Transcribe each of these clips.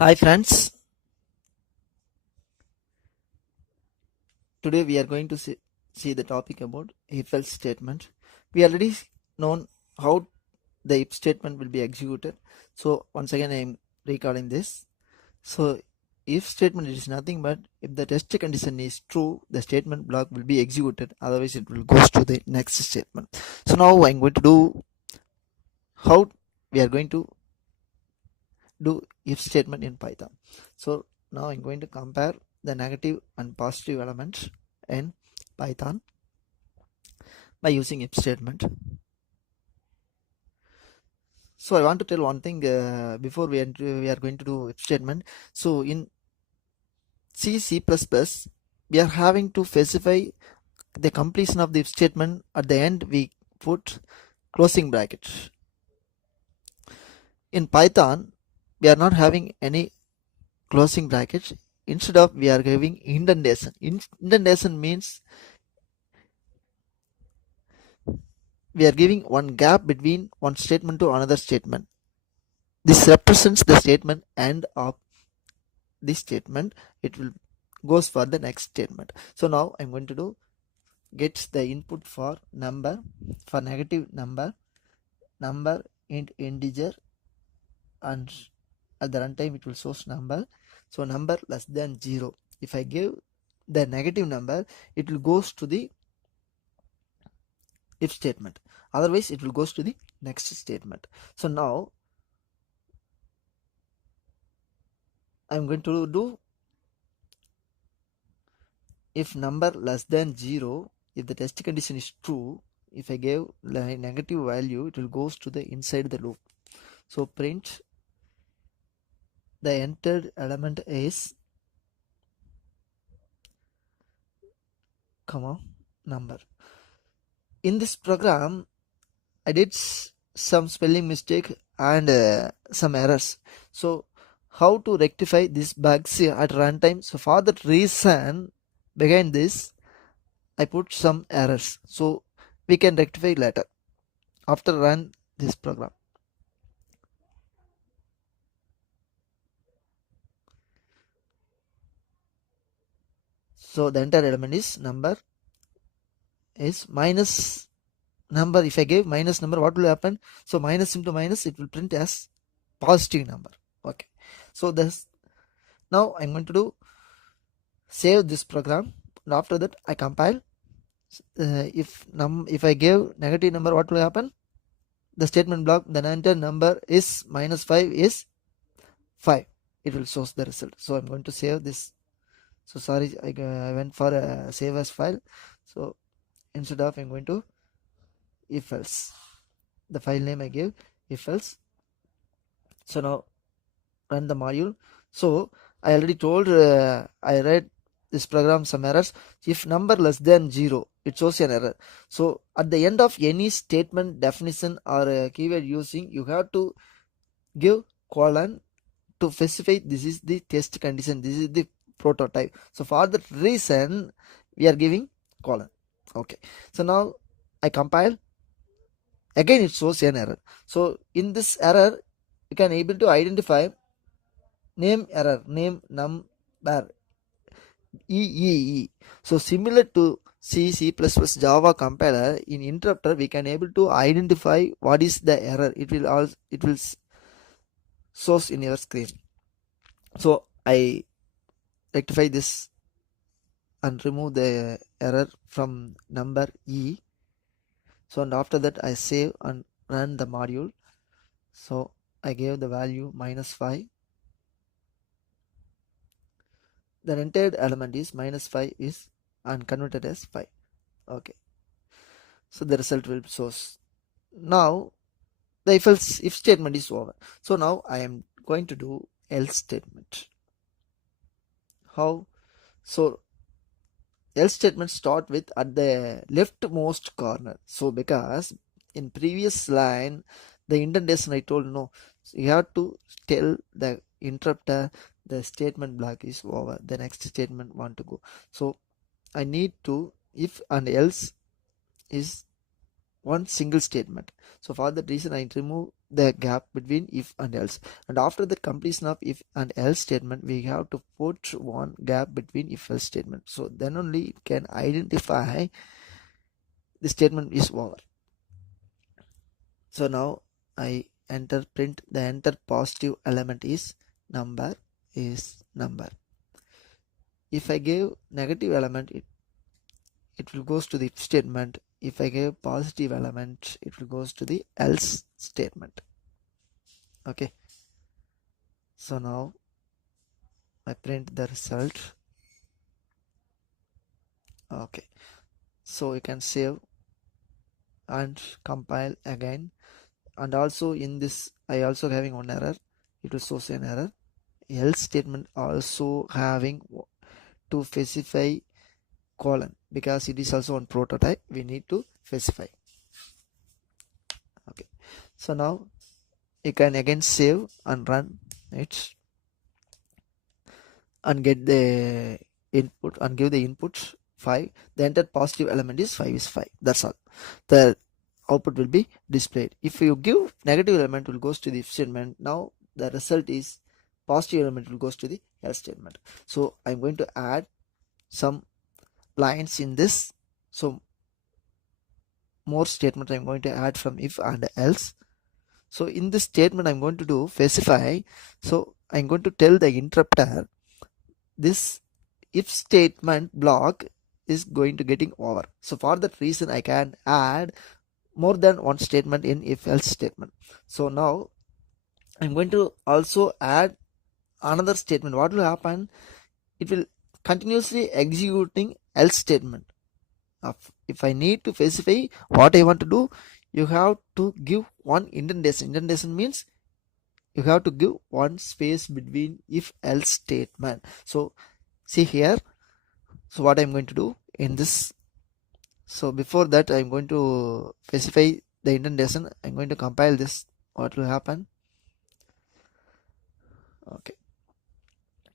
Hi friends, today we are going to see the topic about if-else statement. We already known how the if statement will be executed. So once again I am recalling this. So if statement is nothing but if the test condition is true, the statement block will be executed, otherwise it will go to the next statement. So now I'm going to do how we are going to do if statement in Python. So now I'm going to compare the negative and positive elements in Python by using if statement. So I want to tell one thing before we are going to do if statement. So in C++, we are having to specify the completion of the if statement. At the end we put closing bracket. In Python we are not having any closing brackets. Instead of we are giving indentation. Indentation means we are giving one gap between one statement to another statement. This represents the statement end of this statement. It will goes for the next statement. So now I'm going to do gets the input for number, for negative number int integer, and at the runtime it will source number. So number less than 0. If I give the negative number, it will goes to the if statement, otherwise it will goes to the next statement. So now I'm going to do if number less than 0, if the test condition is true, if I gave negative value, it will goes to the inside the loop. So print the entered element is comma number. In this program I did some spelling mistake and some errors. So how to rectify these bugs at runtime? So for that reason, behind this I put some errors, so we can rectify later after run this program. So the entire element is number is minus number. If I give minus number, what will happen? So minus into minus, it will print as positive number. Okay, so this now I'm going to do save this program, and after that I compile. If I give negative number, what will happen? The statement block, the entire number is minus 5 is 5. It will source the result. So I'm going to save this. So sorry, I went for a save as file. So instead of, I'm going to if else. The file name I gave if else. So now run the module. So I already told I read this program some errors. If number less than 0, it shows an error. So at the end of any statement definition or keyword using, you have to give colon to specify this is the test condition, this is the prototype. So for that reason we are giving colon. Okay, so now I compile. Again it shows an error. So in this error you can able to identify name error, name number EEE. So similar to C++, Java compiler, in interpreter we can able to identify what is the error. It will source in your screen. So I rectify this and remove the error from number E. So and after that I save and run the module. So I gave the value minus 5. The entered element is minus 5 is and converted as 5. Okay, so the result will source. Now the if statement is over. So now I am going to do else statement. How? So else statement start with at the leftmost corner. So because in previous line the indentation I told no, so you have to tell the interpreter the statement block is over, the next statement want to go. So I need to if and else is one single statement. So for that reason I remove the gap between if and else, and after the completion of if and else statement we have to put one gap between if else statement. So then only it can identify the statement is over. So now I print the enter positive element is number. If I give negative element, it will goes to the if statement. If I give positive element, it will goes to the else statement. Okay, so now I print the result. Okay, so you can save and compile again. And also in this I also having one error, it will show an error. Else statement also having to specify colon, because it is also on prototype, we need to specify. Okay, so now you can again save and run it and get the input and give the input 5. The entered positive element is 5. That's all. The output will be displayed. If you give negative element, will goes to the if statement. Now the result is positive element will goes to the else statement. So I'm going to add some lines in this. So more statement I'm going to add from if and else. So in this statement I'm going to do specify. So I'm going to tell the interpreter this if statement block is going to getting over. So for that reason I can add more than one statement in if else statement. So now I'm going to also add another statement. What will happen? It will continuously executing else statement. If I need to specify what I want to do, you have to give one indentation. Indentation means you have to give one space between if else statement. So see here, so what I'm going to do in this, so before that I'm going to specify the indentation. I'm going to compile this. What will happen? Okay,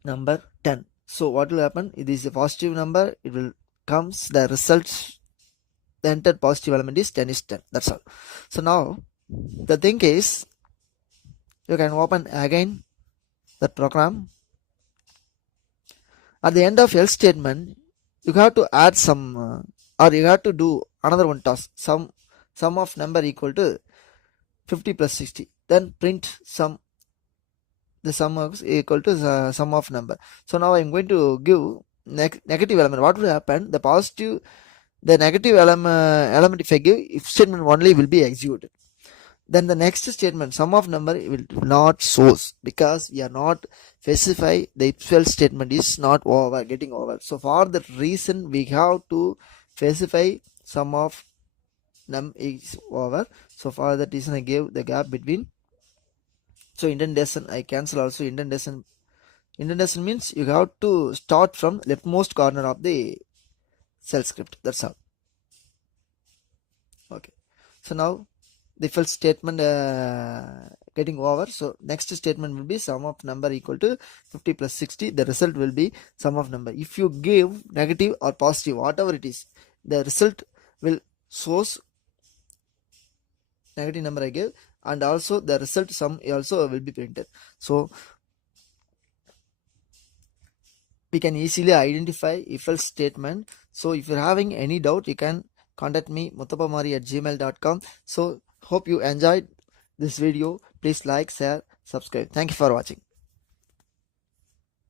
number 10. So what will happen? It is a positive number, it will comes the results, the entered positive element is 10 is 10. That's all. So now the thing is, you can open again the program. At the end of else statement, you have to add some or you have to do another one task. Sum of number equal to 50 plus 60. Then print sum. The sum is equal to the sum of number. So now I'm going to give negative element. What will happen? The negative element if I give, if statement only will be executed. Then the next statement, sum of number, will not source, because we are not specify the if else statement is not over, getting over. So for that reason we have to specify sum of num is over. So for that reason I gave the gap between. So indentation I cancel also. Indentation means you have to start from leftmost corner of the shell script. That's all. Okay, so now the if else statement getting over. So next statement will be sum of number equal to 50 plus 60. The result will be sum of number. If you give negative or positive, whatever it is, the result will source negative number I gave, and also the result sum also will be printed. So we can easily identify if else statement. So if you're having any doubt, you can contact me muthapamari@gmail.com. So hope you enjoyed this video. Please like, share, subscribe. Thank you for watching.